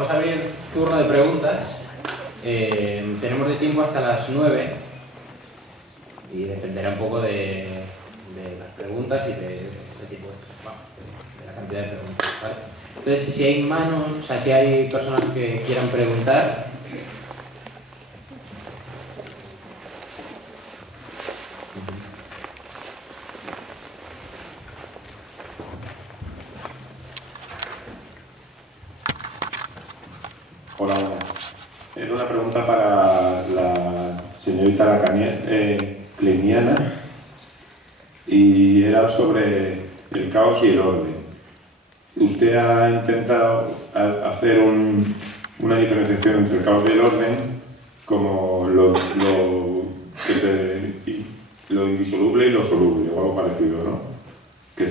Vamos a abrir turno de preguntas. Tenemos de tiempo hasta las 9 y dependerá un poco de las preguntas y de la cantidad de preguntas, ¿vale? Entonces, si hay manos, o sea, si hay personas que quieran preguntar. Hola, era una pregunta para la señorita Kleiniana y era sobre el caos y el orden. Usted ha intentado hacer una diferenciación entre el caos y el orden como lo indisoluble y lo soluble, o algo parecido, ¿no? Que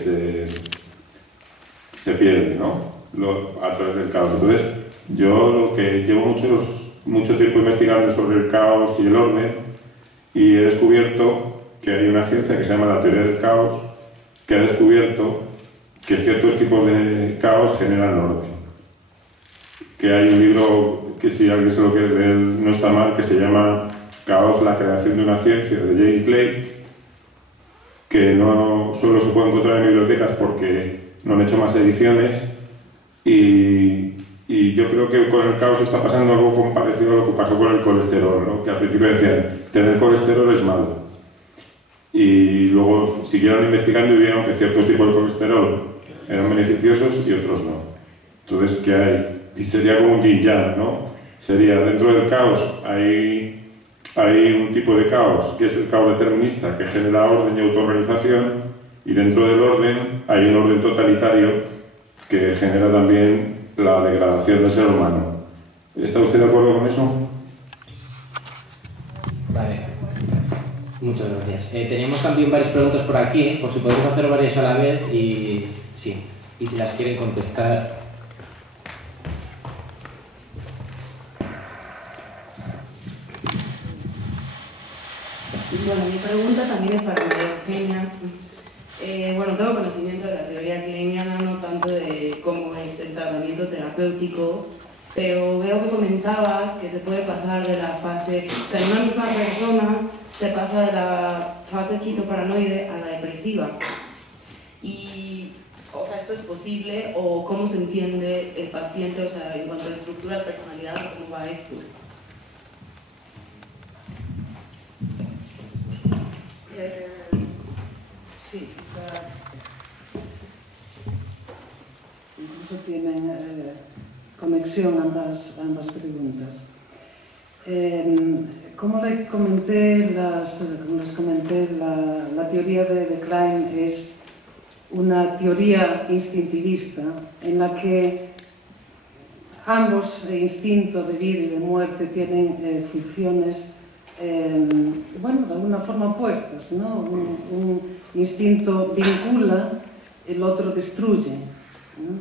se pierde, ¿no? A través del caos. Entonces, yo lo que llevo mucho tiempo investigando sobre el caos y el orden y he descubierto que hay una ciencia que se llama la teoría del caos que ha descubierto que ciertos tipos de caos generan orden. Que hay un libro que si alguien se lo quiere leer no está mal, que se llama Caos, la creación de una ciencia, de James Clay, que no solo se puede encontrar en bibliotecas porque no han hecho más ediciones y yo creo que con el caos está pasando algo parecido a lo que pasó con el colesterol, ¿no? Que al principio decían, tener colesterol es malo. Y luego siguieron investigando y vieron que ciertos tipos de colesterol eran beneficiosos y otros no. Entonces, ¿qué hay? Y sería como un yin-yang, ¿no? Sería, dentro del caos hay un tipo de caos, que es el caos determinista, que genera orden y autorrealización, y dentro del orden hay un orden totalitario que genera también la degradación del ser humano. ¿Está usted de acuerdo con eso? Vale. Muchas gracias. Teníamos también varias preguntas por aquí, por si podemos hacer varias a la vez y sí, y si las quieren contestar. Bueno, mi pregunta también es para María Eugenia. Bueno, tengo conocimiento de la teoría kleiniana, no tanto de cómo es el tratamiento terapéutico, pero veo que comentabas que se puede pasar de la fase, o sea, en una misma persona se pasa de la fase esquizoparanoide a la depresiva. Y, o sea, ¿esto es posible o cómo se entiende el paciente, o sea, en cuanto a estructura de personalidad, cómo va esto? Sí, incluso tienen conexión ambas preguntas. Como les comenté, la teoría de Klein es una teoría instintivista en la que ambos, el instinto de vida y de muerte, tienen funciones bueno, de alguna forma opuestas, ¿no? Un instinto vincula, el otro destruye, ¿no?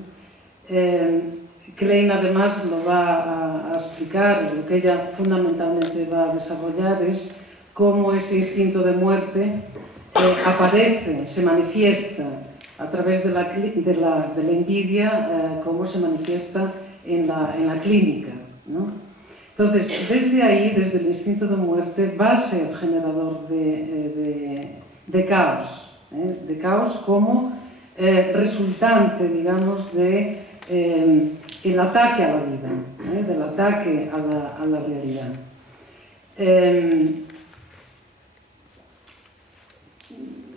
Klein además lo va a explicar, lo que ella fundamentalmente va a desarrollar es cómo ese instinto de muerte aparece, se manifiesta a través de la envidia, cómo se manifiesta en la clínica, ¿no? Entonces, desde ahí, desde el instinto de muerte, va a ser generador de caos como resultante, digamos, el ataque a la vida, del ataque a la realidad.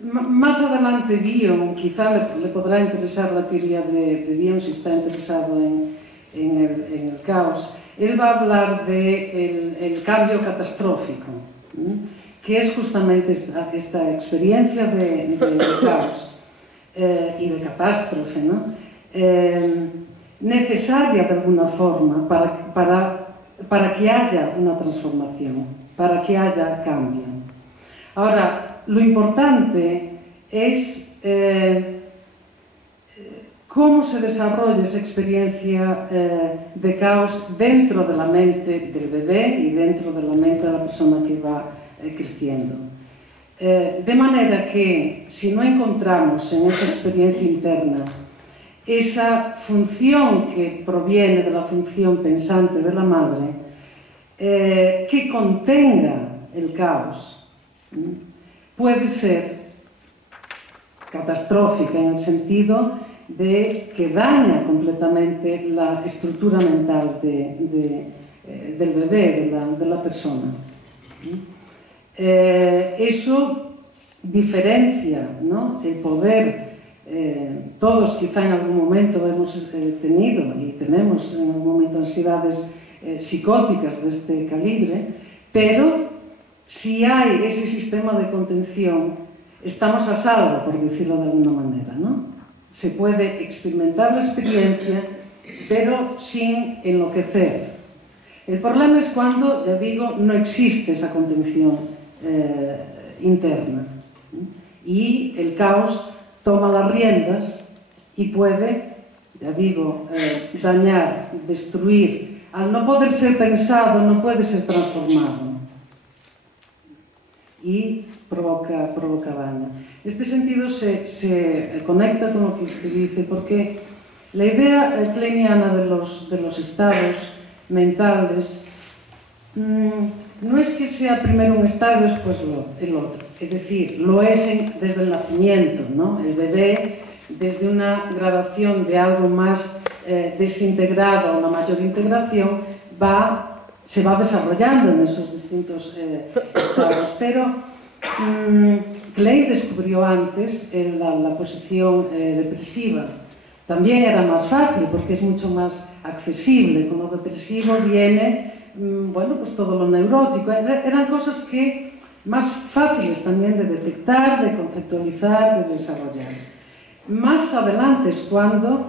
Más adelante Bion, quizá le podrá interesar la teoría de Bion si está interesado en el caos. Él va a hablar del cambio catastrófico, que es justamente esta experiencia de caos y de catástrofe, ¿no? Necesaria de alguna forma para que haya una transformación, para que haya cambio. Ahora, lo importante es cómo se desarrolla esa experiencia de caos dentro de la mente del bebé y dentro de la mente de la persona que va creciendo. De manera que, si no encontramos en esa experiencia interna esa función que proviene de la función pensante de la madre, que contenga el caos, puede ser catastrófica en el sentido de que daña completamente la estructura mental del bebé, de la persona. Eso diferencia, ¿no?, el poder. Todos quizá en algún momento hemos tenido y tenemos en algún momento ansiedades psicóticas de este calibre, pero si hay ese sistema de contención, estamos a salvo, por decirlo de alguna manera, ¿no? Se puede experimentar la experiencia, pero sin enloquecer. El problema es cuando, ya digo, no existe esa contención interna y el caos toma las riendas y puede, ya digo, dañar, destruir. Al no poder ser pensado, no puede ser transformado y provoca daño. En este sentido se conecta con lo que usted dice, porque la idea kleiniana de los estados mentales no es que sea primero un estado y después el otro. Es decir, lo es desde el nacimiento, ¿no? El bebé, desde una gradación de algo más desintegrado a una mayor integración, se va desarrollando en esos distintos estados. Pero Klein descubrió antes la posición depresiva. También era más fácil porque es mucho más accesible. Con lo depresivo viene, bueno, pues todo lo neurótico. Eran cosas que más fáciles también de detectar, de conceptualizar, de desarrollar. Más adelante es cuando,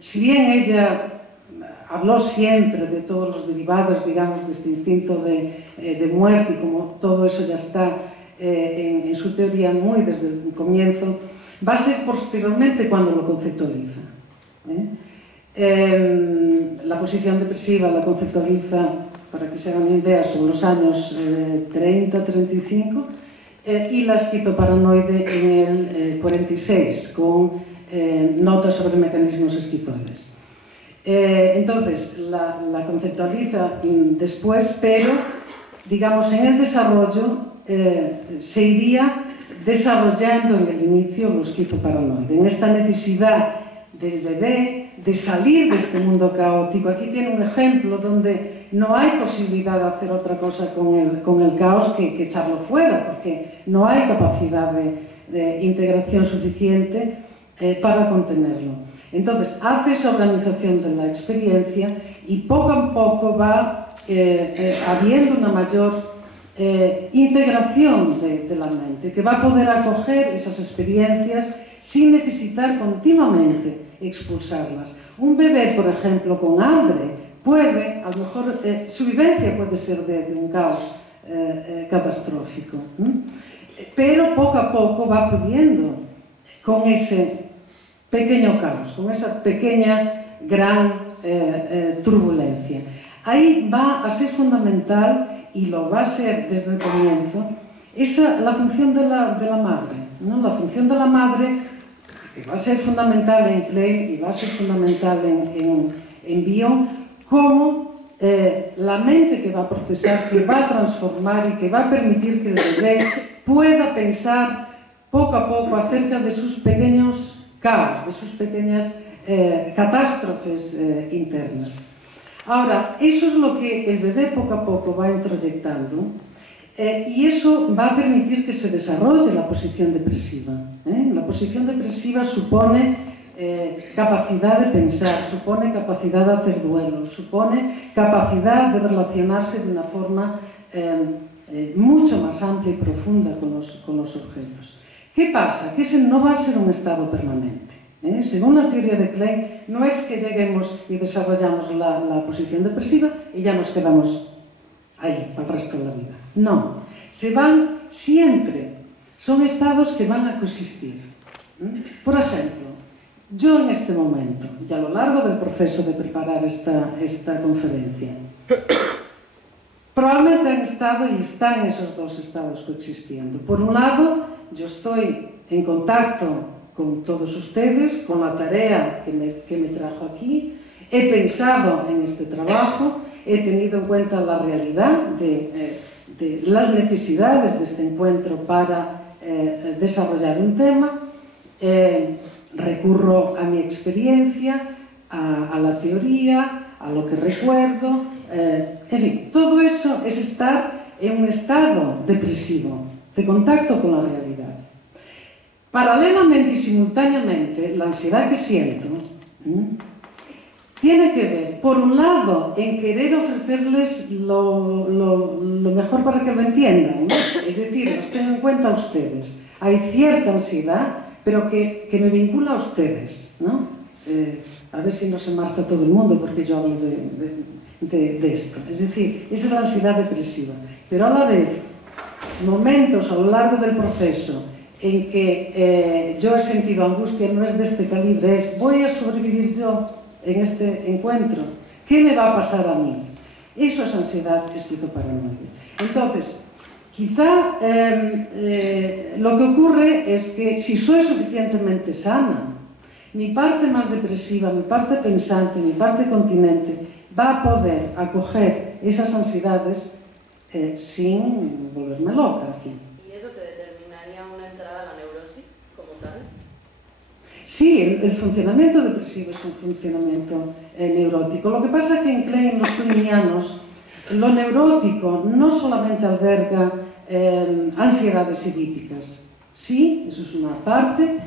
si bien ella habló siempre de todos los derivados, digamos, de este instinto de muerte, y como todo eso ya está en su teoría muy desde el comienzo, va a ser posteriormente cuando lo conceptualiza. La posición depresiva la conceptualiza, para que se hagan una idea, sobre los años 30-35, y la esquizoparanoide en el 46, con notas sobre mecanismos esquizoides. Entonces, la conceptualiza después, pero, digamos, en el desarrollo se iría desarrollando en el inicio lo esquizoparanoide, en esta necesidad del bebé de salir de este mundo caótico. Aquí tiene un ejemplo donde no hay posibilidad de hacer otra cosa con el caos que echarlo fuera, porque no hay capacidad de integración suficiente para contenerlo. Entonces, hace esa organización de la experiencia y poco a poco va habiendo una mayor integración de la mente, que va a poder acoger esas experiencias sin necesitar continuamente expulsarlas. Un bebé, por ejemplo, con hambre, puede, a lo mejor, su vivencia puede ser de un caos catastrófico, pero poco a poco va pudiendo con ese pequeño caos, con esa pequeña, gran turbulencia. Ahí va a ser fundamental, y lo va a ser desde el comienzo, la función de la madre, ¿no? La función de la madre, que va a ser fundamental en Klein y va a ser fundamental en Bion, como la mente que va a procesar, que va a transformar y que va a permitir que el bebé pueda pensar poco a poco acerca de sus pequeños caos, de sus pequeñas catástrofes internas. Ahora, eso es lo que el bebé poco a poco va introyectando, y eso va a permitir que se desarrolle la posición depresiva. La posición depresiva supone capacidad de pensar, supone capacidad de hacer duelo, supone capacidad de relacionarse de una forma mucho más amplia y profunda con los objetos. ¿Qué pasa? Que ese no va a ser un estado permanente. Según la teoría de Klein, no es que lleguemos y desarrollamos la posición depresiva y ya nos quedamos ahí para el resto de la vida. No, se van siempre, son estados que van a coexistir. Por ejemplo, yo en este momento, y a lo largo del proceso de preparar esta conferencia, probablemente han estado y están esos dos estados coexistiendo. Por un lado, yo estoy en contacto con todos ustedes, con la tarea que me trajo aquí, he pensado en este trabajo, he tenido en cuenta la realidad de las necesidades de este encuentro para desarrollar un tema, recurro a mi experiencia, a la teoría, a lo que recuerdo, en fin, todo eso es estar en un estado depresivo, de contacto con la realidad. Paralelamente y simultáneamente, la ansiedad que siento tiene que ver, por un lado, en querer ofrecerles lo mejor para que lo entiendan, ¿no? Es decir, los tengo en cuenta a ustedes. Hay cierta ansiedad, pero que me vincula a ustedes, ¿no? A ver si no se marcha todo el mundo porque yo hablo de esto. Es decir, esa es la ansiedad depresiva. Pero a la vez, momentos a lo largo del proceso en que yo he sentido angustia, no es de este calibre, es voy a sobrevivir yo en este encuentro, ¿qué me va a pasar a mí? Eso es ansiedad esquizoparanoide. Entonces, quizá lo que ocurre es que si soy suficientemente sana, mi parte más depresiva, mi parte pensante, mi parte continente, va a poder acoger esas ansiedades sin volverme loca aquí. ¿Y eso te determinaría una entrada a la neurosis como tal? Sí, el funcionamiento depresivo es un funcionamiento neurótico. Lo que pasa es que en Klein, los kleinianos, lo neurótico no solamente alberga ansiedades idípicas. Sí, eso es una parte,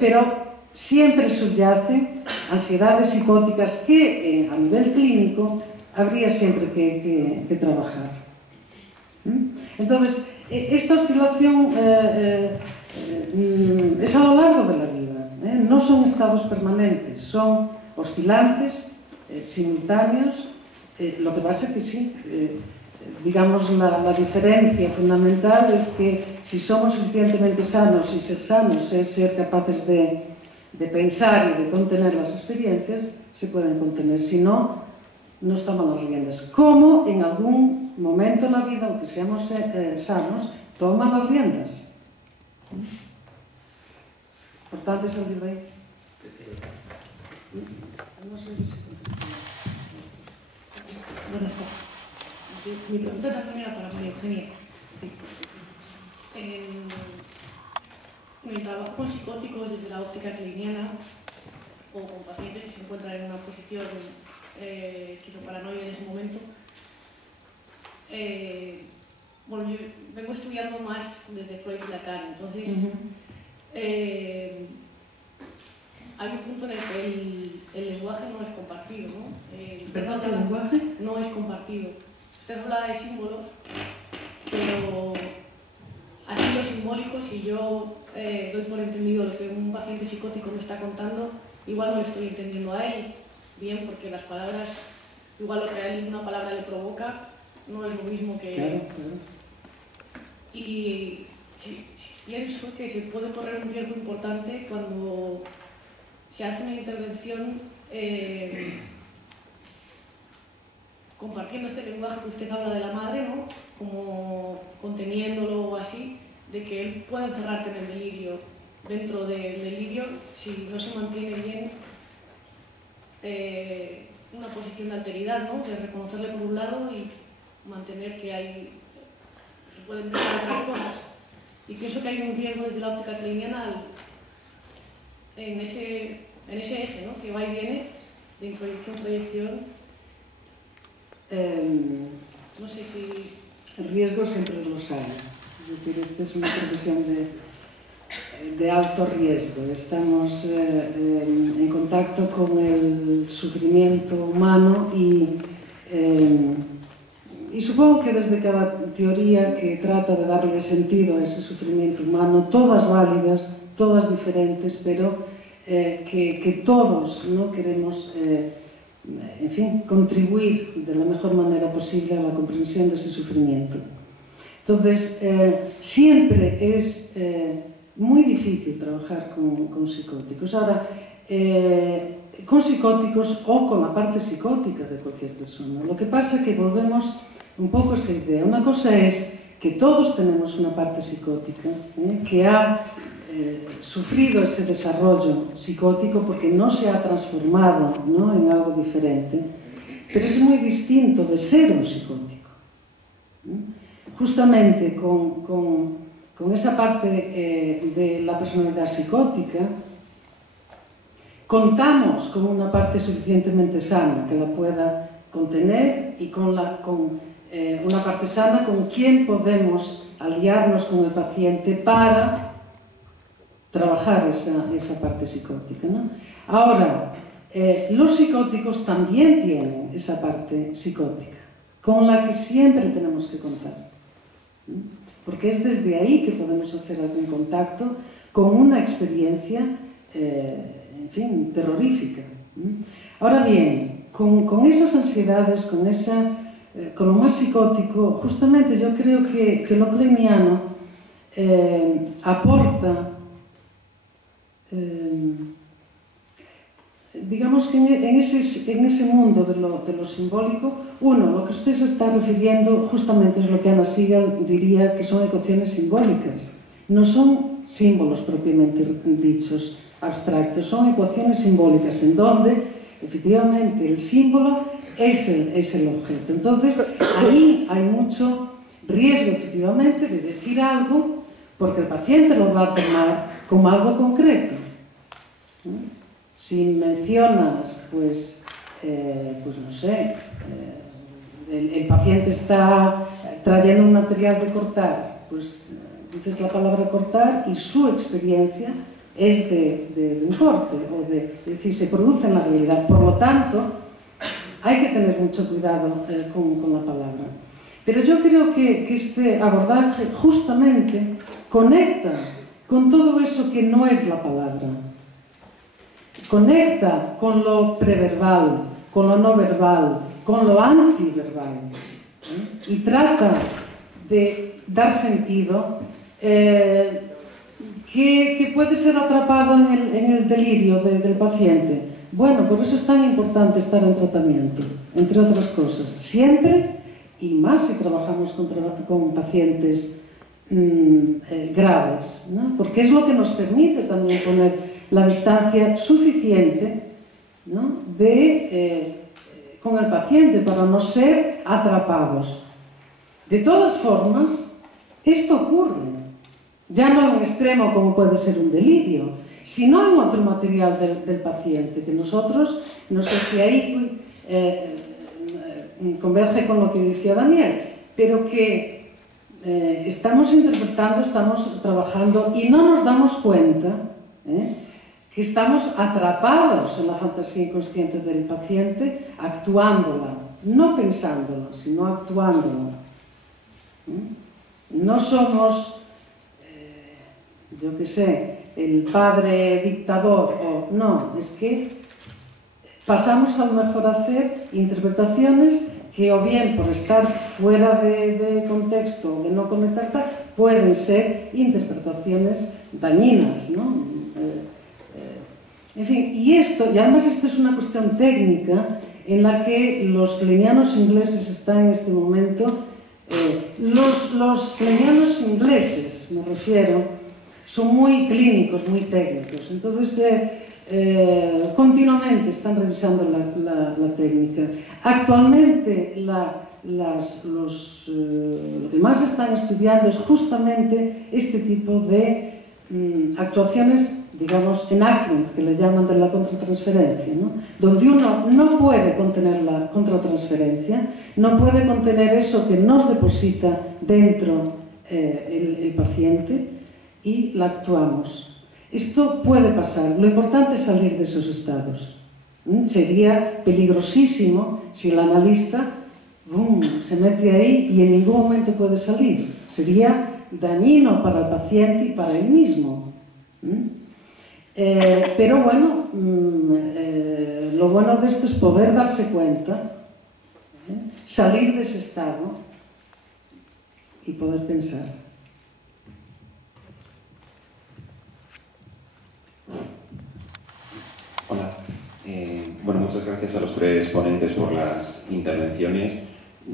pero siempre subyace ansiedades psicóticas que a nivel clínico habría siempre que trabajar. Entonces, esta oscilación es a lo largo de la vida. No son estados permanentes, son oscilantes, simultáneos. Lo que pasa es que sí, digamos, la diferencia fundamental es que si somos suficientemente sanos, y ser sanos es ser capaces de pensar y de contener las experiencias, se pueden contener. Si no, no estamos a las riendas. Como en algún momento en la vida, aunque seamos sanos, toman las riendas. Importante salir de ahí. No sé si Buenas tardes. Mi pregunta también era para María Eugenia. En el trabajo con psicóticos desde la óptica kleiniana o con pacientes que se encuentran en una posición esquizoparanoide en ese momento, bueno, yo vengo estudiando más desde Freud y Lacan, entonces hay un punto en el que el lenguaje no es compartido, ¿no? ¿Perdón, el lenguaje? No es compartido. Usted habla de símbolos, pero así los simbólicos, si yo doy por entendido lo que un paciente psicótico me está contando, igual no lo estoy entendiendo a él, bien, porque las palabras, igual lo que a él una palabra le provoca, no es lo mismo que... Claro, claro. Y pienso que se puede correr un riesgo importante cuando se hace una intervención compartiendo este lenguaje que usted habla de la madre, ¿no? Como conteniéndolo o así, de que él puede encerrarte en el delirio, dentro del delirio, si no se mantiene bien una posición de alteridad, ¿no? De reconocerle por un lado y mantener que se pueden ver otras cosas. Y pienso que hay un riesgo desde la óptica kleiniana en ese eje, ¿no? Que va y viene, de introyección-proyección. No sé si... Riesgos siempre los hay. Es decir, esta es una profesión de alto riesgo. Estamos en contacto con el sufrimiento humano y supongo que desde cada teoría que trata de darle sentido a ese sufrimiento humano, todas válidas, todas diferentes, pero que todos no queremos, en fin, contribuir de la mejor manera posible a la comprensión de ese sufrimiento. Entonces, siempre es muy difícil trabajar con psicóticos. Ahora, con psicóticos o con la parte psicótica de cualquier persona. Lo que pasa es que volvemos un poco a esa idea. Una cosa es que todos tenemos una parte psicótica, que ha sufrido ese desarrollo psicótico porque no se ha transformado, ¿no?, en algo diferente, pero es muy distinto de ser un psicótico. Justamente con esa parte de la personalidad psicótica, contamos con una parte suficientemente sana que la pueda contener y con una parte sana con quien podemos aliarnos con el paciente para trabajar esa parte psicótica, ¿no? Ahora, los psicóticos también tienen esa parte psicótica, con la que siempre tenemos que contar, porque es desde ahí que podemos hacer algún contacto con una experiencia, en fin, terrorífica. Ahora bien, con esas ansiedades, con lo más psicótico, justamente yo creo que lo kleiniano aporta, digamos que en ese mundo de lo simbólico, lo que usted se está refiriendo justamente es lo que Anna Siegel diría que son ecuaciones simbólicas. No son símbolos propiamente dichos, abstractos, son ecuaciones simbólicas en donde efectivamente el símbolo es el objeto. Entonces, ahí hay mucho riesgo efectivamente de decir algo porque el paciente lo va a tomar como algo concreto. Si mencionas, pues no sé, el paciente está trayendo un material de cortar, pues dices la palabra cortar y su experiencia es de un corte, es decir, se produce en la realidad. Por lo tanto, hay que tener mucho cuidado con la palabra. Pero yo creo que este abordaje justamente conecta con todo eso que no es la palabra. Conecta con lo preverbal, con lo no verbal, con lo antiverbal, y trata de dar sentido que puede ser atrapado en el delirio del paciente. Bueno, por eso es tan importante estar en tratamiento, entre otras cosas, siempre, y más si trabajamos con pacientes graves, ¿no? Porque es lo que nos permite también poner la distancia suficiente, ¿no?, con el paciente para no ser atrapados. De todas formas, esto ocurre, ya no en un extremo como puede ser un delirio, sino en otro material del paciente, que nosotros, no sé si ahí converge con lo que decía Daniel, pero que estamos interpretando, estamos trabajando y no nos damos cuenta que estamos atrapados en la fantasía inconsciente del paciente, actuándola, no pensándola, sino actuándola. No somos, yo qué sé, el padre dictador, no, es que pasamos a lo mejor a hacer interpretaciones que o bien por estar fuera de contexto o de no conectar, pueden ser interpretaciones dañinas, ¿no? En fin, y además esto es una cuestión técnica en la que los kleinianos ingleses están en este momento, los kleinianos ingleses, me refiero, son muy clínicos, muy técnicos, entonces continuamente están revisando la técnica. Actualmente lo que más están estudiando es justamente este tipo de actuaciones, digamos, enactment, que le llaman de la contratransferencia, ¿no? Donde uno no puede contener la contratransferencia, no puede contener eso que nos deposita dentro el paciente y la actuamos. Esto puede pasar, lo importante es salir de esos estados. Sería peligrosísimo si el analista se mete ahí y en ningún momento puede salir. Sería dañino para el paciente y para él mismo. Pero bueno, lo bueno de esto es poder darse cuenta, salir de ese estado y poder pensar. Hola. Bueno, muchas gracias a los tres ponentes por las intervenciones.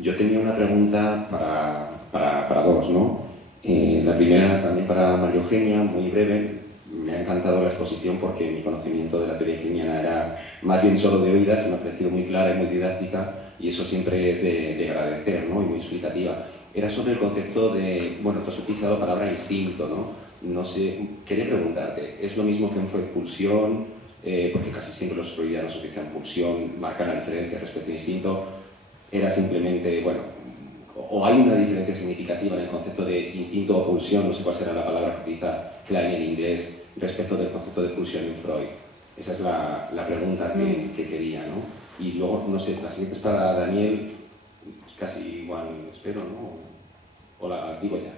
Yo tenía una pregunta para dos, ¿no? La primera también para María Eugenia, muy breve. me ha encantado la exposición porque mi conocimiento de la teoría kleiniana era más bien solo de oídas, y me ha parecido muy clara y muy didáctica, y eso siempre es de agradecer, ¿no? Y muy explicativa. Era sobre el concepto de, bueno, tú has utilizado la palabra instinto, ¿no? No sé, quería preguntarte, ¿es lo mismo que en Freud pulsión? Porque casi siempre los freudianos utilizan pulsión, marcan la diferencia respecto a instinto. ¿Era simplemente, bueno, o hay una diferencia significativa en el concepto de instinto o pulsión, no sé cuál será la palabra que utiliza Klein en inglés, respecto del concepto de pulsión en Freud? Esa es la pregunta que quería, ¿no? Y luego, no sé, la siguiente es para Daniel, casi igual, espero, ¿no? O la digo ya.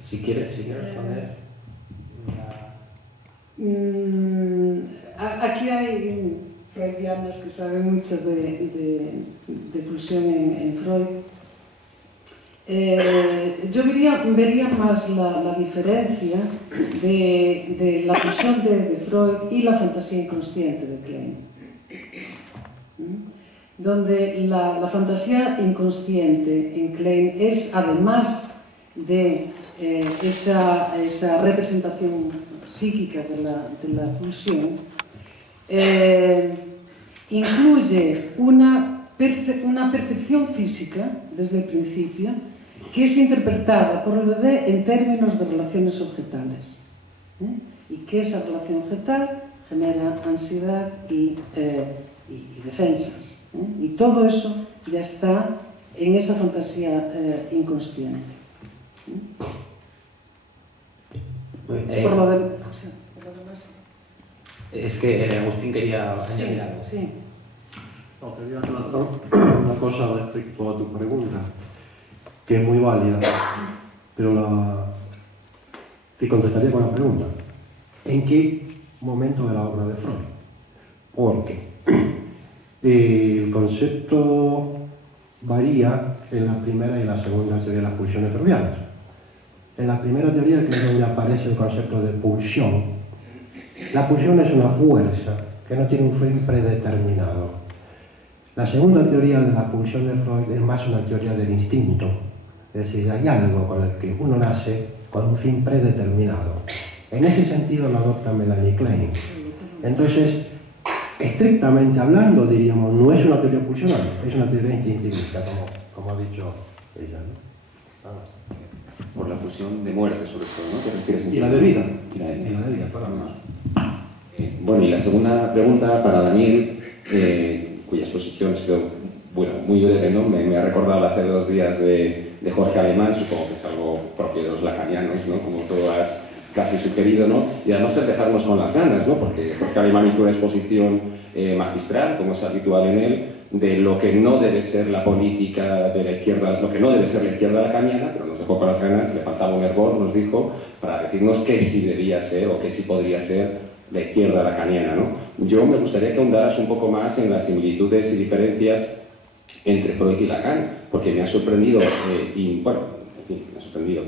Si quieres responder. Aquí hay freudianos que saben mucho de pulsión en Freud. Yo vería más la diferencia de la pulsión de Freud y la fantasía inconsciente de Klein. Donde la fantasía inconsciente en Klein es, además de esa representación psíquica de la pulsión, incluye una percepción física desde el principio que es interpretada por el bebé en términos de relaciones objetales, y que esa relación objetal genera ansiedad y defensas, y todo eso ya está en esa fantasía inconsciente. Por lo demás. Es que Agustín quería añadir algo. Sí. No, quería aclarar una cosa respecto a tu pregunta, que es muy válida, pero te contestaría con la pregunta: ¿en qué momento de la obra de Freud? Porque el concepto varía en la primera y la segunda teoría de las pulsiones freudianas. En la primera teoría, que es donde aparece el concepto de pulsión, la pulsión es una fuerza que no tiene un fin predeterminado. La segunda teoría de la pulsión de Freud es más una teoría del instinto, es decir, hay algo con el que uno nace con un fin predeterminado. En ese sentido lo adopta Melanie Klein. Entonces, estrictamente hablando, diríamos, no es una teoría pulsional, es una teoría instintivista, como ha dicho ella, ¿no? Por la pulsión de muerte, sobre todo, ¿no? ¿Te refieres? Y la de vida. Y la de vida. Y la de vida, para más. Bueno, y la segunda pregunta para Daniel, cuya exposición ha sido, bueno, muy breve, ¿no? Me ha recordado hace 2 días de Jorge Alemán, supongo que es algo propio de los lacanianos, ¿no? Como tú has casi sugerido, ¿no? Y además el dejarnos con las ganas, ¿no? Porque Jorge Alemán hizo una exposición magistral, como es habitual en él, de lo que no debe ser la política de la izquierda, lo que no debe ser la izquierda lacaniana, pero nos dejó con las ganas, le faltaba un hervor, nos dijo, para decirnos qué sí debía ser o qué sí podría ser la izquierda lacaniana, ¿no? Yo me gustaría que ahondaras un poco más en las similitudes y diferencias entre Freud y Lacan, porque me ha sorprendido, y bueno, en fin, me ha sorprendido.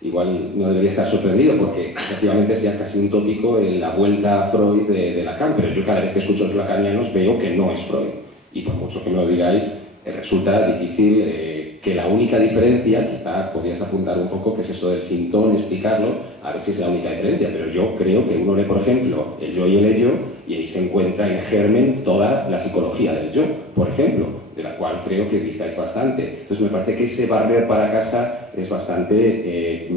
Igual no debería estar sorprendido porque efectivamente es ya casi un tópico en la vuelta a Freud de Lacan, pero yo cada vez que escucho a los lacanianos veo que no es Freud. Y por mucho que me lo digáis, resulta difícil que la única diferencia, quizá podrías apuntar un poco que es eso del sintón, explicarlo, a ver si es la única diferencia, pero yo creo que uno lee, por ejemplo, el yo y el ello, y ahí se encuentra en germen toda la psicología del yo, por ejemplo, de la cual creo que distáis bastante. Entonces me parece que ese barrer para casa es bastante,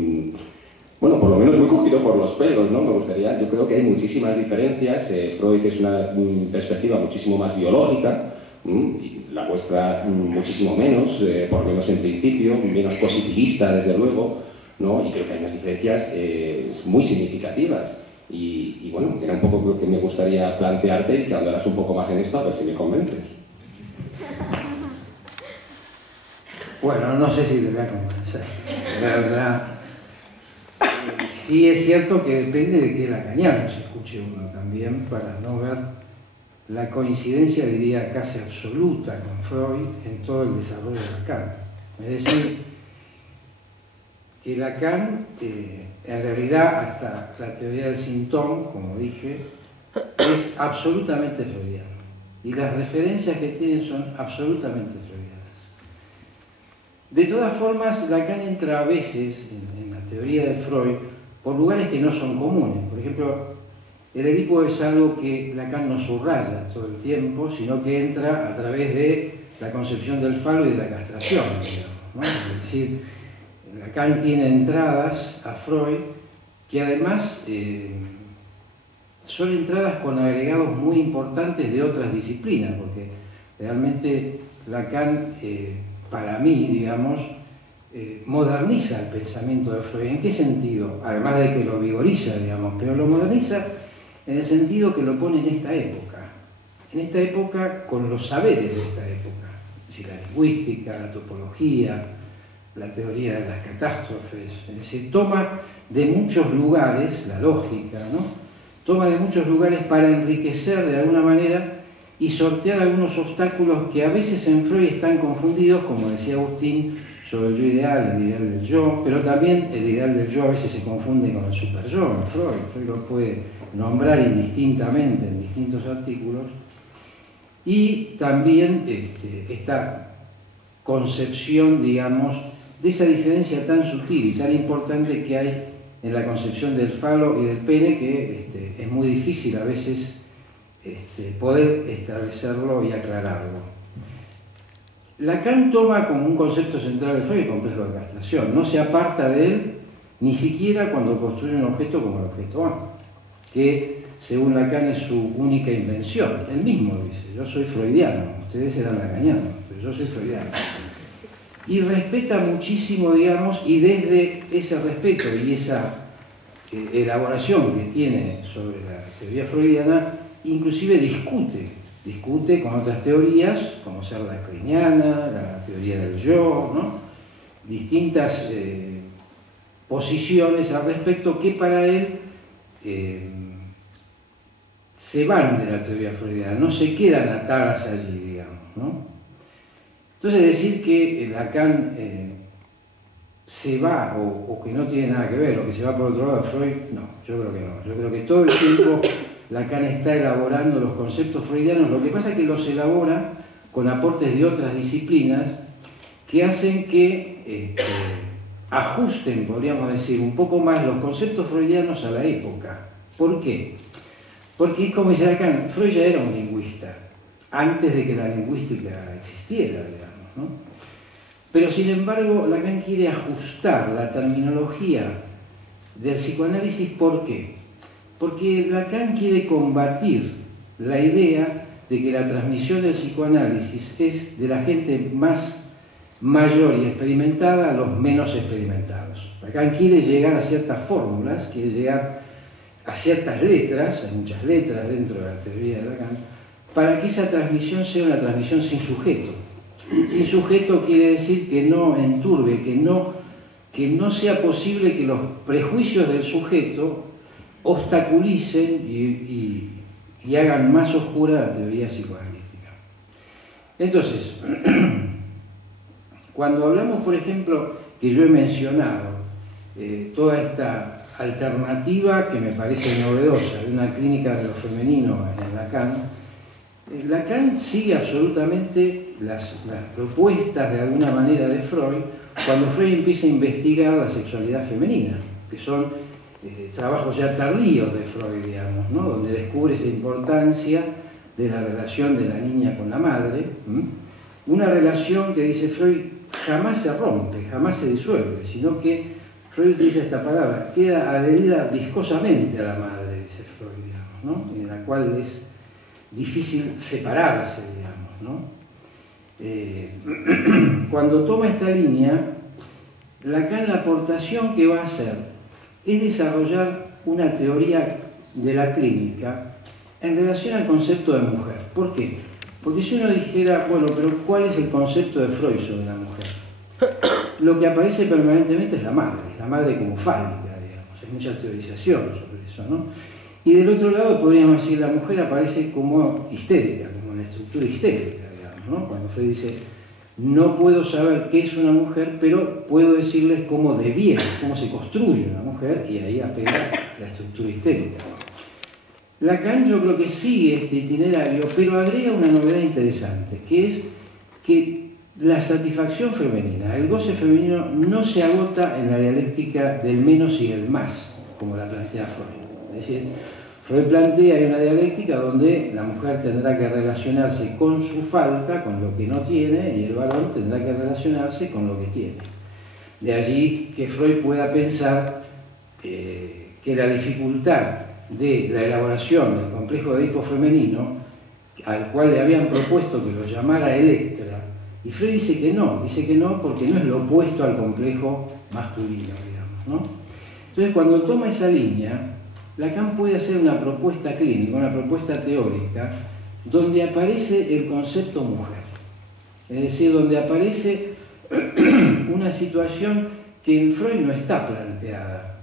bueno, por lo menos muy cogido por los pelos, ¿no? Me gustaría, yo creo que hay muchísimas diferencias. Freud es una perspectiva muchísimo más biológica, y la vuestra muchísimo menos, por lo menos en principio, menos positivista desde luego, ¿no? Y creo que hay unas diferencias muy significativas. Y bueno, era un poco lo que me gustaría plantearte y que hablaras un poco más en esto, a ver si me convences. Bueno, no sé si te voy a convencer. La verdad, sí es cierto que depende de qué lacaniano se escuche uno también, para no ver la coincidencia, diría, casi absoluta con Freud en todo el desarrollo de Lacan. Es decir, que Lacan, en realidad, hasta la teoría del sintón, como dije, es absolutamente freudiano. Y las referencias que tiene son absolutamente freudianas. De todas formas, Lacan entra a veces en la teoría de Freud por lugares que no son comunes. Por ejemplo, el Edipo es algo que Lacan no subraya todo el tiempo, sino que entra a través de la concepción del falo y de la castración, digamos, ¿no? Es decir, Lacan tiene entradas a Freud que además son entradas con agregados muy importantes de otras disciplinas, porque realmente Lacan, para mí, digamos, moderniza el pensamiento de Freud. ¿En qué sentido? Además de que lo vigoriza, digamos, pero lo moderniza en el sentido que lo pone en esta época con los saberes de esta época, es decir, la lingüística, la topología, la teoría de las catástrofes, es decir, toma de muchos lugares, la lógica, ¿no? Toma de muchos lugares para enriquecer de alguna manera y sortear algunos obstáculos que a veces en Freud están confundidos, como decía Agustín, sobre el yo ideal, el ideal del yo, pero también el ideal del yo a veces se confunde con el super-yo en Freud. Freud lo puede nombrar indistintamente en distintos artículos. Y también esta concepción, digamos, de esa diferencia tan sutil y tan importante que hay en la concepción del falo y del pene, que es muy difícil a veces poder establecerlo y aclararlo. Lacan toma como un concepto central del Freud el complejo de castración, no se aparta de él ni siquiera cuando construye un objeto como el objeto A, que según Lacan es su única invención. Él mismo dice, yo soy freudiano, ustedes eran lacanianos, pero yo soy freudiano. Y respeta muchísimo, digamos, y desde ese respeto y esa elaboración que tiene sobre la teoría freudiana, inclusive discute con otras teorías, como ser la kleiniana, la teoría del yo, ¿no? Distintas posiciones al respecto que para él se van de la teoría freudiana, no se quedan atadas allí, digamos, ¿no? Entonces decir que Lacan se va o que no tiene nada que ver o que se va por otro lado de Freud, no, yo creo que no. Yo creo que todo el tiempo Lacan está elaborando los conceptos freudianos, lo que pasa es que los elabora con aportes de otras disciplinas que hacen que ajusten, podríamos decir, un poco más los conceptos freudianos a la época. ¿Por qué? Porque es como dice Lacan, Freud ya era un lingüista, antes de que la lingüística existiera, digamos, ¿no? Pero sin embargo, Lacan quiere ajustar la terminología del psicoanálisis. ¿Por qué? Porque Lacan quiere combatir la idea de que la transmisión del psicoanálisis es de la gente más mayor y experimentada a los menos experimentados. Lacan quiere llegar a ciertas fórmulas, quiere llegar a ciertas letras, hay muchas letras dentro de la teoría de Lacan, para que esa transmisión sea una transmisión sin sujeto. Sin sujeto quiere decir que no enturbe, que no sea posible que los prejuicios del sujeto obstaculicen y hagan más oscura la teoría psicoanalítica. Entonces, cuando hablamos, por ejemplo, que yo he mencionado toda esta alternativa que me parece novedosa de una clínica de lo femenino en Lacan, Lacan sigue absolutamente las propuestas de alguna manera de Freud cuando Freud empieza a investigar la sexualidad femenina, que son trabajos ya tardíos de Freud, digamos, ¿no? Donde descubre esa importancia de la relación de la niña con la madre, una relación que, dice Freud, jamás se rompe, jamás se disuelve, sino que Freud utiliza esta palabra, queda adherida viscosamente a la madre, dice Freud, digamos, ¿no? Y de la cual es difícil separarse, digamos, ¿no? Cuando toma esta línea, Lacan la aportación que va a hacer es desarrollar una teoría de la clínica en relación al concepto de mujer. ¿Por qué? Porque si uno dijera, bueno, pero ¿cuál es el concepto de Freud sobre la mujer? Lo que aparece permanentemente es la madre como fálica, digamos, hay mucha teorización sobre eso, ¿no? Y del otro lado podríamos decir, la mujer aparece como histérica, como la estructura histérica, digamos, ¿no? Cuando Freud dice, no puedo saber qué es una mujer, pero puedo decirles cómo deviene, cómo se construye una mujer, y ahí apela a la estructura histérica. Lacan yo creo que sigue este itinerario, pero agrega una novedad interesante, que es que la satisfacción femenina, el goce femenino, no se agota en la dialéctica del menos y el más, como la plantea Freud. Es decir, Freud plantea hay una dialéctica donde la mujer tendrá que relacionarse con su falta, con lo que no tiene, y el varón tendrá que relacionarse con lo que tiene. De allí que Freud pueda pensar que la dificultad de la elaboración del complejo de Edipo femenino, al cual le habían propuesto que lo llamara Electra, y Freud dice que no porque no es lo opuesto al complejo masculino, digamos, ¿no? Entonces, cuando toma esa línea, Lacan puede hacer una propuesta clínica, una propuesta teórica, donde aparece el concepto mujer. Es decir, donde aparece una situación que en Freud no está planteada.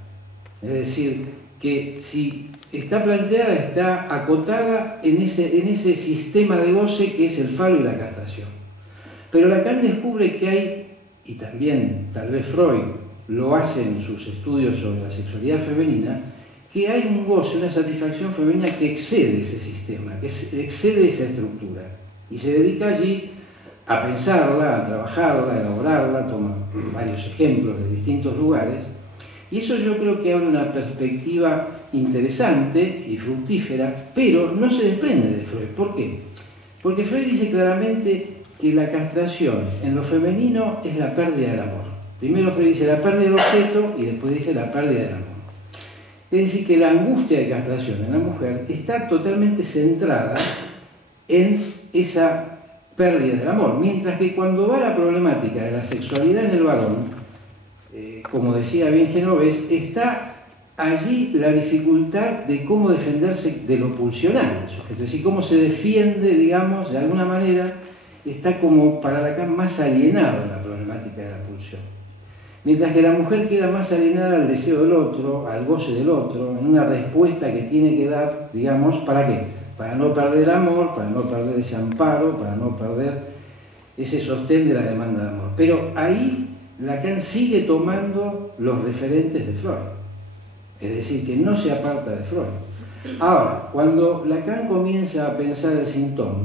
Es decir, que si está planteada, está acotada en ese sistema de goce que es el falo y la castración. Pero Lacan descubre que hay, y también tal vez Freud lo hace en sus estudios sobre la sexualidad femenina, que hay un goce, una satisfacción femenina que excede ese sistema, que excede esa estructura. Y se dedica allí a pensarla, a trabajarla, a elaborarla, toma varios ejemplos de distintos lugares. Y eso yo creo que abre una perspectiva interesante y fructífera, pero no se desprende de Freud. ¿Por qué? Porque Freud dice claramente que la castración en lo femenino es la pérdida del amor. Primero Freud dice la pérdida del objeto y después dice la pérdida del amor. Es decir, que la angustia de castración en la mujer está totalmente centrada en esa pérdida del amor, mientras que cuando va la problemática de la sexualidad en el varón, como decía bien Genovés, está allí la dificultad de cómo defenderse de lo pulsional, es decir, cómo se defiende, digamos, de alguna manera, está como para Lacan más alienado en la problemática de la pulsión. Mientras que la mujer queda más alienada al deseo del otro, al goce del otro, en una respuesta que tiene que dar, digamos, ¿para qué? Para no perder el amor, para no perder ese amparo, para no perder ese sostén de la demanda de amor. Pero ahí Lacan sigue tomando los referentes de Freud, es decir, que no se aparta de Freud. Ahora, cuando Lacan comienza a pensar el síntoma,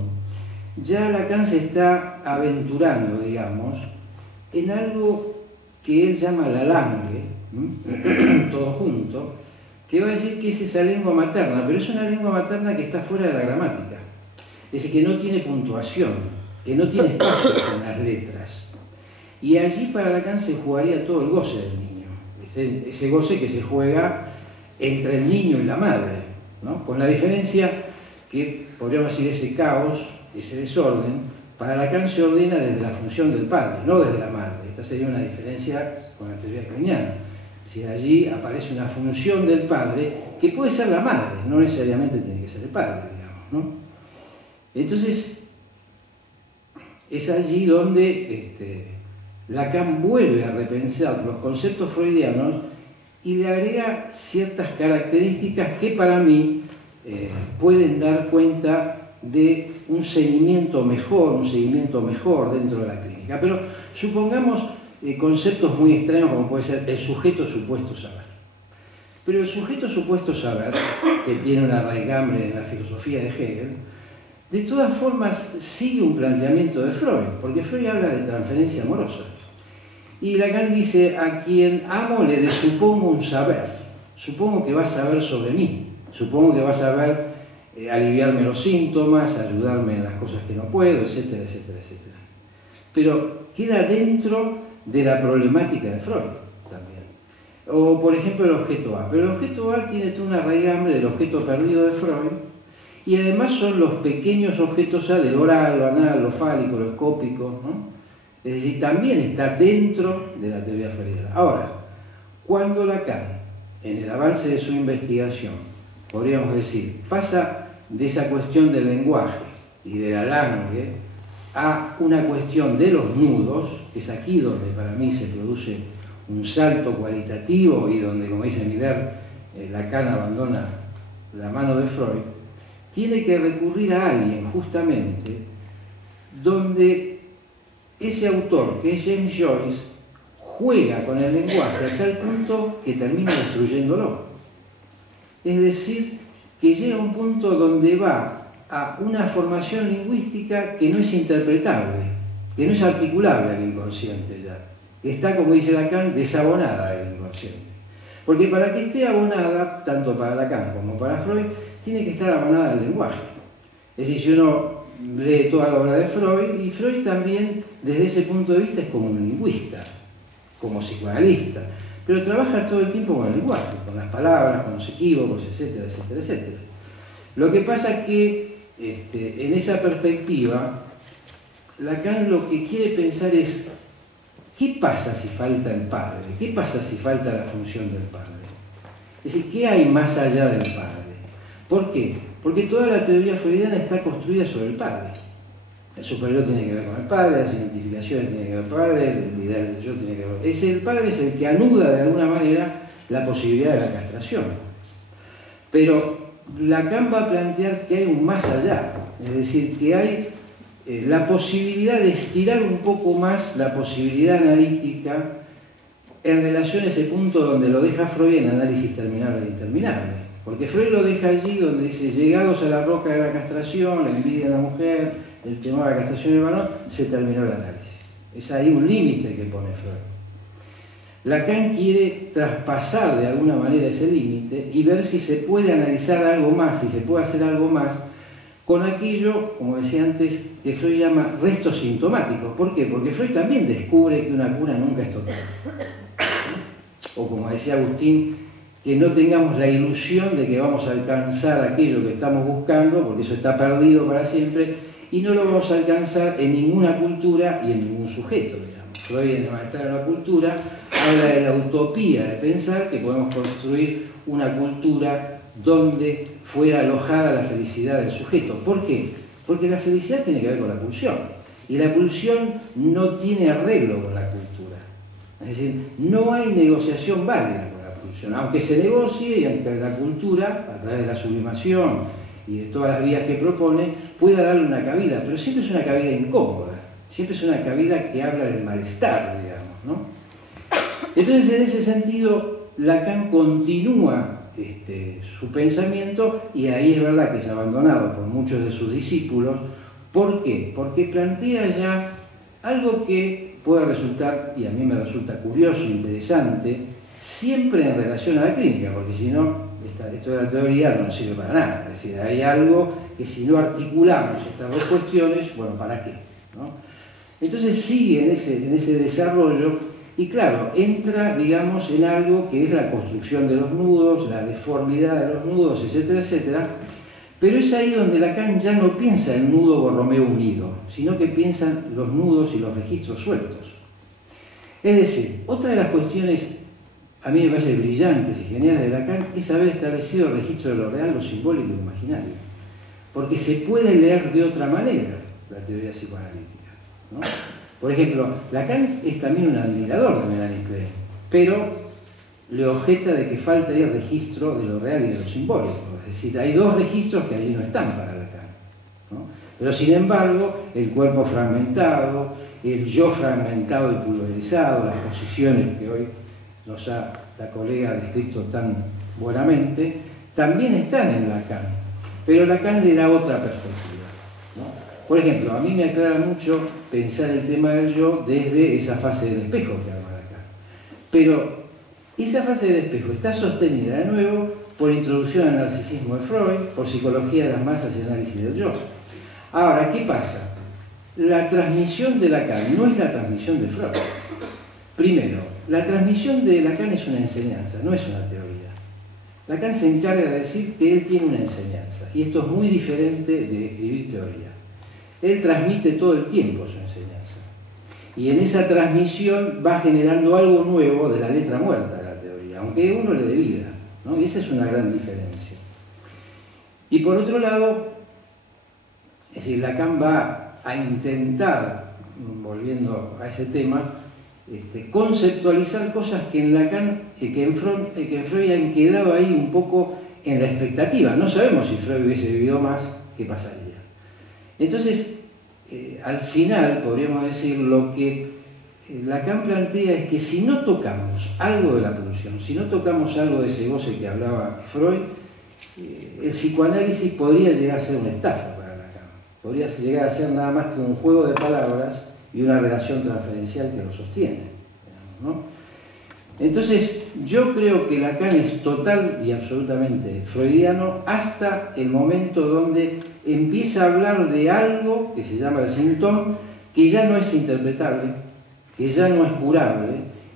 ya Lacan se está aventurando, digamos, en algo que él llama la langue, todo junto, que va a decir que es esa lengua materna, pero es una lengua materna que está fuera de la gramática, es decir, que no tiene puntuación, que no tiene espacio en las letras. Y allí para Lacan se jugaría todo el goce del niño, ese goce que se juega entre el niño y la madre, ¿no? Con la diferencia que, podríamos decir, ese caos, ese desorden, para Lacan se ordena desde la función del padre, no desde la madre. Esta sería una diferencia con la teoría kleiniana. Si allí aparece una función del padre, que puede ser la madre, no necesariamente tiene que ser el padre, digamos, ¿no? Entonces, es allí donde Lacan vuelve a repensar los conceptos freudianos y le agrega ciertas características que para mí pueden dar cuenta de un seguimiento mejor dentro de la clínica. Pero supongamos conceptos muy extraños como puede ser el sujeto supuesto saber. Pero el sujeto supuesto saber, que tiene una raigambre en la filosofía de Hegel, de todas formas sigue un planteamiento de Freud, porque Freud habla de transferencia amorosa. Y Lacan dice, a quien amo le desupongo un saber, supongo que va a saber sobre mí, supongo que va a saber aliviarme los síntomas, ayudarme en las cosas que no puedo, etcétera, etcétera, etcétera. Pero queda dentro de la problemática de Freud también. O, por ejemplo, el objeto A. Pero el objeto A tiene toda una raigambre del objeto perdido de Freud, y además son los pequeños objetos A del oral, lo anal, lo fálico, lo escópico, ¿no? Es decir, también está dentro de la teoría freudiana. Ahora, cuando Lacan, en el avance de su investigación, podríamos decir, pasa de esa cuestión del lenguaje y de la langue a una cuestión de los nudos, que es aquí donde para mí se produce un salto cualitativo y donde, como dice Miller, Lacan abandona la mano de Freud, tiene que recurrir a alguien justamente donde ese autor, que es James Joyce, juega con el lenguaje a tal punto que termina destruyéndolo. Es decir, que llega a un punto donde va a una formación lingüística que no es interpretable, que no es articulable al inconsciente ya. Está, como dice Lacan, desabonada del inconsciente. Porque para que esté abonada, tanto para Lacan como para Freud, tiene que estar abonada al lenguaje. Es decir, si uno lee toda la obra de Freud, y Freud también, desde ese punto de vista, es como un lingüista, como psicoanalista, pero trabaja todo el tiempo con el lenguaje, con las palabras, con los equívocos, etcétera, etcétera, etcétera. Lo que pasa es que, en esa perspectiva, Lacan lo que quiere pensar es, ¿qué pasa si falta el padre? ¿Qué pasa si falta la función del padre? Es decir, ¿qué hay más allá del padre? ¿Por qué? Porque toda la teoría freudiana está construida sobre el padre. El superior tiene que ver con el padre, las identificaciones tienen que ver con el padre, el ideal del yo tiene que ver con el padre. El padre es el que anuda de alguna manera la posibilidad de la castración. Pero Lacan va a plantear que hay un más allá, es decir, que hay la posibilidad de estirar un poco más la posibilidad analítica en relación a ese punto donde lo deja Freud en análisis terminable e interminable. Porque Freud lo deja allí donde dice, llegados a la roca de la castración, la envidia de la mujer, el temor a la castración del varón, se terminó el análisis. Es ahí un límite que pone Freud. Lacan quiere traspasar de alguna manera ese límite y ver si se puede analizar algo más, si se puede hacer algo más, con aquello, como decía antes, que Freud llama restos sintomáticos. ¿Por qué? Porque Freud también descubre que una cura nunca es total. O como decía Agustín, que no tengamos la ilusión de que vamos a alcanzar aquello que estamos buscando, porque eso está perdido para siempre, y no lo vamos a alcanzar en ninguna cultura y en ningún sujeto, digamos. Freud en el Malestar de la Cultura habla de la utopía de pensar que podemos construir una cultura donde fuera alojada la felicidad del sujeto. ¿Por qué? Porque la felicidad tiene que ver con la pulsión, y la pulsión no tiene arreglo con la cultura. Es decir, no hay negociación válida con la pulsión, aunque se negocie y aunque la cultura, a través de la sublimación y de todas las vías que propone, pueda darle una cabida, pero siempre es una cabida incómoda, siempre es una cabida que habla del malestar, digamos, ¿no? Entonces, en ese sentido, Lacan continúa su pensamiento, y ahí es verdad que es abandonado por muchos de sus discípulos. ¿Por qué? Porque plantea ya algo que puede resultar, y a mí me resulta curioso, interesante, siempre en relación a la clínica, porque si no, esto de la teoría no sirve para nada. Es decir, hay algo que si no articulamos estas dos cuestiones, bueno, ¿para qué? ¿No? Entonces sigue en ese desarrollo. Y claro, entra, digamos, en algo que es la construcción de los nudos, la deformidad de los nudos, etcétera, etcétera. Pero es ahí donde Lacan ya no piensa el nudo Borromeo unido, sino que piensa los nudos y los registros sueltos. Es decir, otra de las cuestiones, a mí me parece brillantes y geniales de Lacan, es haber establecido el registro de lo real, lo simbólico y lo imaginario. Porque se puede leer de otra manera la teoría psicoanalítica, ¿no? Por ejemplo, Lacan es también un admirador de Melanie Klein, pero le objeta de que falta ahí el registro de lo real y de lo simbólico. Es decir, hay dos registros que allí no están para Lacan, ¿no? Pero sin embargo, el cuerpo fragmentado, el yo fragmentado y pulverizado, las posiciones que hoy nos ha la colega descrito tan buenamente, también están en Lacan, pero Lacan le da otra perspectiva, ¿no? Por ejemplo, a mí me aclara mucho pensar el tema del yo desde esa fase del espejo que habla Lacan. Pero esa fase del espejo está sostenida de nuevo por introducción al narcisismo de Freud, por psicología de las masas y análisis del yo. Ahora, ¿qué pasa? La transmisión de Lacan no es la transmisión de Freud. Primero, la transmisión de Lacan es una enseñanza, no es una teoría. Lacan se encarga de decir que él tiene una enseñanza, y esto es muy diferente de escribir teoría. Él transmite todo el tiempo su enseñanza. Y en esa transmisión va generando algo nuevo de la letra muerta de la teoría, aunque uno le dé vida, ¿no? Y esa es una gran diferencia. Y por otro lado, es decir, Lacan va a intentar, volviendo a ese tema, conceptualizar cosas que en Lacan, que en Freud han quedado ahí un poco en la expectativa. No sabemos si Freud hubiese vivido más, qué pasaría. Entonces, al final, podríamos decir, lo que Lacan plantea es que si no tocamos algo de la pulsión, si no tocamos algo de ese goce que hablaba Freud, el psicoanálisis podría llegar a ser una estafa para Lacan. Podría llegar a ser nada más que un juego de palabras y una relación transferencial que lo sostiene, digamos, ¿no? Entonces, yo creo que Lacan es total y absolutamente freudiano hasta el momento donde empieza a hablar de algo que se llama el síntoma, que ya no es interpretable, que ya no es curable,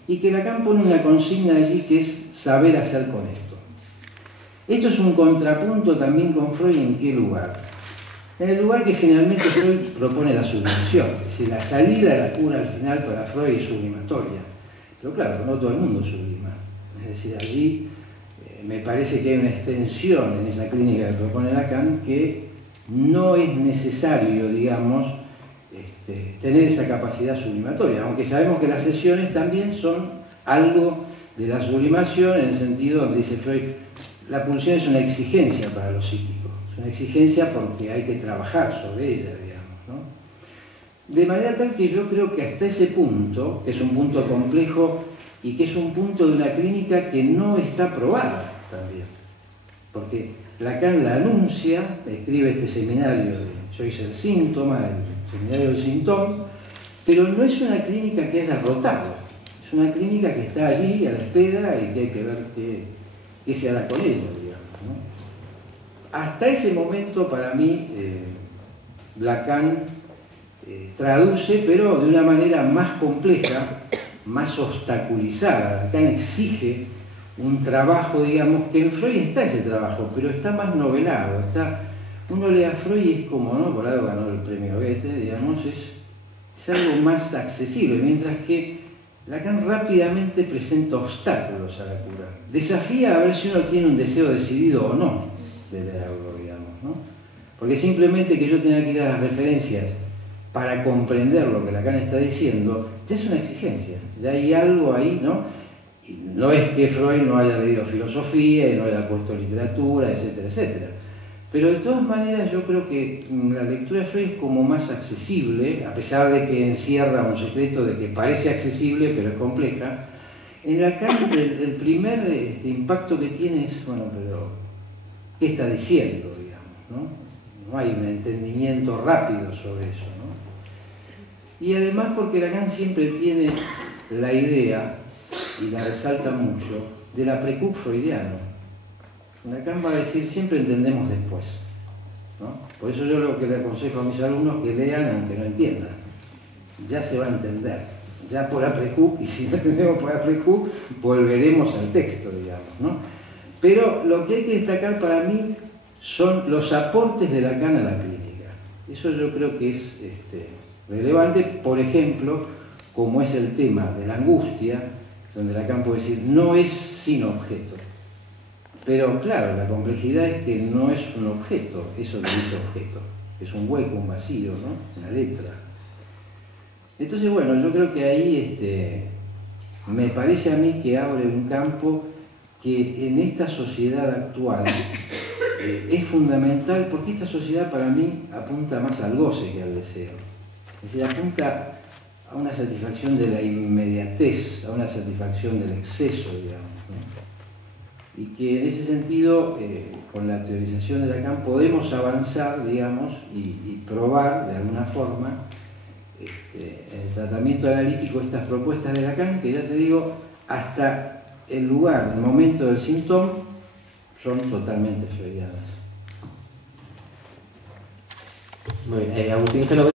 y que Lacan pone una consigna allí que es saber hacer con esto. Esto es un contrapunto también con Freud, ¿en qué lugar? En el lugar que finalmente Freud propone la sublimación, es decir, la salida de la cura al final para Freud es sublimatoria. Pero claro, no todo el mundo sublima. Es decir, allí me parece que hay una extensión en esa clínica que propone Lacan que no es necesario, digamos, tener esa capacidad sublimatoria, aunque sabemos que las sesiones también son algo de la sublimación en el sentido donde dice Freud, la pulsión es una exigencia para lo psíquico, es una exigencia porque hay que trabajar sobre ella, digamos, ¿no? De manera tal que yo creo que hasta ese punto, que es un punto complejo y que es un punto de una clínica que no está probada también, porque Lacan la anuncia, escribe este seminario de Yo hice el síntoma, el seminario del síntoma, pero no es una clínica que haya rotado, es una clínica que está allí a la espera y que hay que ver qué se hará con ella, digamos, ¿no? Hasta ese momento, para mí, Lacan traduce, pero de una manera más compleja, más obstaculizada. Lacan exige un trabajo, digamos, que en Freud está ese trabajo, pero está más novelado. Uno lee a Freud y es como, ¿no? Por algo ganó el premio Goethe, digamos, es algo más accesible, mientras que Lacan rápidamente presenta obstáculos a la cura. Desafía a ver si uno tiene un deseo decidido o no de leerlo, digamos, ¿no? Porque simplemente que yo tenga que ir a las referencias para comprender lo que Lacan está diciendo, ya es una exigencia, ya hay algo ahí, ¿no? Y no es que Freud no haya leído filosofía y no haya puesto literatura, etcétera, etcétera. Pero de todas maneras yo creo que la lectura de Freud es como más accesible, a pesar de que encierra un secreto de que parece accesible pero es compleja. En Lacan el primer impacto que tiene es, bueno, pero ¿qué está diciendo, digamos, ¿no? No hay un entendimiento rápido sobre eso, ¿no? Y además porque Lacan siempre tiene la idea, y la resalta mucho, de la precup freudiano. Lacan va a decir, siempre entendemos después, ¿no? Por eso yo lo que le aconsejo a mis alumnos que lean aunque no entiendan. Ya se va a entender, ya por la precup, y si no entendemos por la precup, volveremos al texto, digamos, ¿no? Pero lo que hay que destacar para mí son los aportes de Lacan a la clínica. Eso yo creo que es relevante, por ejemplo, como es el tema de la angustia, donde Lacan puede decir, no es sin objeto. Pero claro, la complejidad es que no es un objeto, eso que dice objeto, es un hueco, un vacío, ¿no? Una letra. Entonces, bueno, yo creo que ahí me parece a mí que abre un campo que en esta sociedad actual es fundamental, porque esta sociedad para mí apunta más al goce que al deseo. Es decir, apunta a una satisfacción de la inmediatez, a una satisfacción del exceso, digamos, ¿no? Y que en ese sentido, con la teorización de Lacan, podemos avanzar, digamos, y probar de alguna forma en el tratamiento analítico estas propuestas de Lacan, que ya te digo, hasta el lugar, el momento del síntoma, son totalmente freudianas. Muy bien. Agustín Genovés.